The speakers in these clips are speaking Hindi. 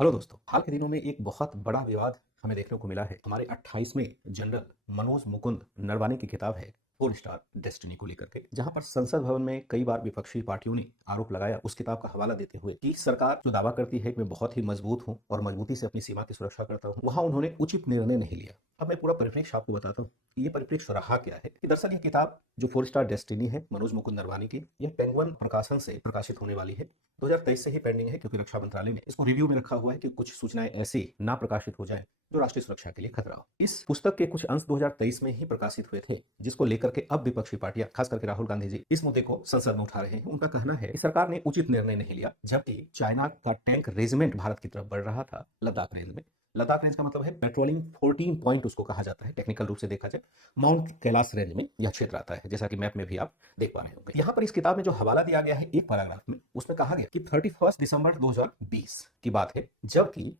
हेलो दोस्तों, हाल के दिनों में एक बहुत बड़ा विवाद हमें देखने को मिला है। हमारे 28वें जनरल मनोज मुकुंद नरवाने की किताब है फोर स्टार डेस्टिनी को लेकर के, जहां पर संसद भवन में कई बार विपक्षी पार्टियों ने आरोप लगाया उस किताब का हवाला देते हुए कि सरकार जो दावा करती है कि मैं बहुत ही मजबूत हूं और मजबूती से अपनी सीमा की सुरक्षा करता हूं, वहां उन्होंने उचित निर्णय नहीं लिया। अब मैं पूरा परिप्रेक्ष्य आपको बताता हूँ। ये परिप्रेक्ष्य रहा क्या है कि दरअसल ये किताब जो फोर स्टार डेस्टिनी है मनोज मुकुंद नरवानी की, यह पेंगुइन प्रकाशन से प्रकाशित होने वाली है। 2023 से ही पेंडिंग है, क्योंकि रक्षा मंत्रालय ने इसको रिव्यू में रखा हुआ है कि कुछ सूचनाएं ऐसी ना प्रकाशित हो जाएं जो राष्ट्रीय सुरक्षा के लिए खतरा हो। इस पुस्तक के कुछ अंश 2023 में ही प्रकाशित हुए थे, जिसको लेकर के अब विपक्षी पार्टियां, खास करके राहुल गांधी जी, इस मुद्दे को संसद में उठा रहे हैं। उनका कहना है कि सरकार ने उचित निर्णय नहीं लिया, जबकि चाइना का टैंक रेजिमेंट भारत की तरफ बढ़ रहा था लद्दाख रेंज में। लद्दाख रेंज का मतलब है पेट्रोलिंग 14 पॉइंट, उसको कहा जाता है टेक्निकल रूप से देखा जाए। माउंट कैलाश रेंज में यह क्षेत्र आता है, जैसा कि मैप में भी आप देख पा रहे होंगे। यहाँ पर इस किताब में जो हवाला दिया गया है एक पैराग्राफ में, उसमें कहा गया कि 31 दिसंबर 2020 की बात है, जबकि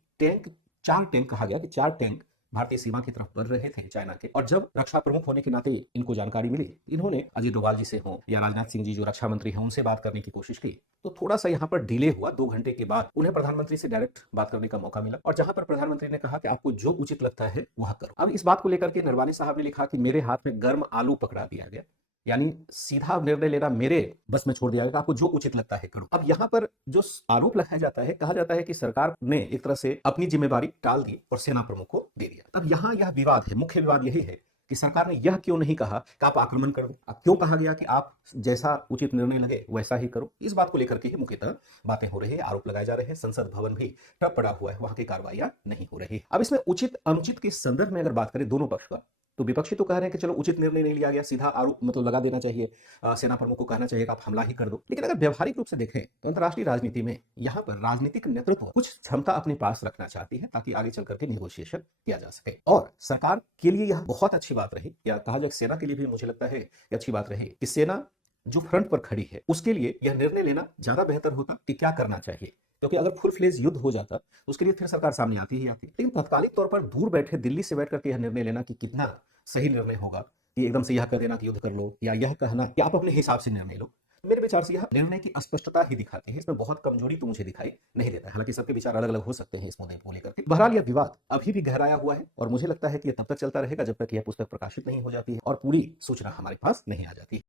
चार टैंक कहा गया कि चार टैंक भारतीय सीमा की तरफ बढ़ रहे थे चाइना के। और जब रक्षा प्रमुख होने के नाते इनको जानकारी मिली, इन्होंने अजय डोभाल जी से हो या राजनाथ सिंह जी जो रक्षा मंत्री हैं उनसे बात करने की कोशिश की, तो थोड़ा सा यहाँ पर डिले हुआ। 2 घंटे के बाद उन्हें प्रधानमंत्री से डायरेक्ट बात करने का मौका मिला, और जहां पर प्रधानमंत्री ने कहा कि आपको जो उचित लगता है वह करो। अब इस बात को लेकर के नरवानी साहब ने लिखा कि मेरे हाथ में गर्म आलू पकड़ा दिया गया, यानी सीधा निर्णय लेना मेरे बस में छोड़ दिया गया, आपको जो उचित लगता है करो। अब यहाँ पर जो आरोप लगाया जाता है, कहा जाता है कि सरकार ने एक तरह से अपनी जिम्मेदारी टाल दी और सेना प्रमुख को दे दिया। अब यहाँ यह विवाद है, मुख्य विवाद यही है कि सरकार ने यह क्यों नहीं कहा कि आप आक्रमण कर दो। अब क्यों कहा गया कि आप जैसा उचित निर्णय लगे वैसा ही करो। इस बात को लेकर के ही मुख्यतः बातें हो रही है, आरोप लगाए जा रहे हैं। संसद भवन भी ठप पड़ा हुआ है, वहां की कार्रवाइयां नहीं हो रही। अब इसमें उचित अनुचित के संदर्भ में अगर बात करें दोनों पक्ष का, तो विपक्षी तो कह रहे हैं कि चलो उचित निर्णय नहीं लिया गया, सीधा आरोप मतलब लगा देना चाहिए, सेना प्रमुख को कहना चाहिए कि आप हमला ही कर दो। लेकिन अगर व्यवहारिक रूप से देखें तो अंतर्राष्ट्रीय राजनीति में यहाँ पर राजनीतिक नेतृत्व कुछ क्षमता अपने पास रखना चाहती है, ताकि आगे चल करके निगोशिएशन किया जा सके। और सरकार के लिए यह बहुत अच्छी बात रही, या कहा जाए सेना के लिए भी मुझे लगता है कि अच्छी बात रही कि सेना जो फ्रंट पर खड़ी है उसके लिए यह निर्णय लेना ज्यादा बेहतर होता कि क्या करना चाहिए। क्योंकि अगर फुल फ्लेज युद्ध हो जाता तो उसके लिए फिर सरकार सामने आती ही आती। लेकिन तात्कालिक तौर पर दूर बैठे दिल्ली से बैठ करके यह निर्णय लेना कि कितना सही निर्णय होगा, कि एकदम से यह कह देना कि युद्ध कर लो, या यह कहना कि आप अपने हिसाब से निर्णय लो, मेरे विचार से यह निर्णय की अस्पष्टता ही दिखाते हैं। इसमें बहुत कमजोरी तो मुझे दिखाई नहीं देता है। हालांकि सबके विचार अलग अलग हो सकते हैं इस मुद्दे को लेकर के। बहरहाल यह विवाद अभी भी गहराया हुआ है, और मुझे लगता है कि यह तब तक चलता रहेगा जब तक यह पुस्तक प्रकाशित नहीं हो जाती है और पूरी सूचना हमारे पास नहीं आ जाती।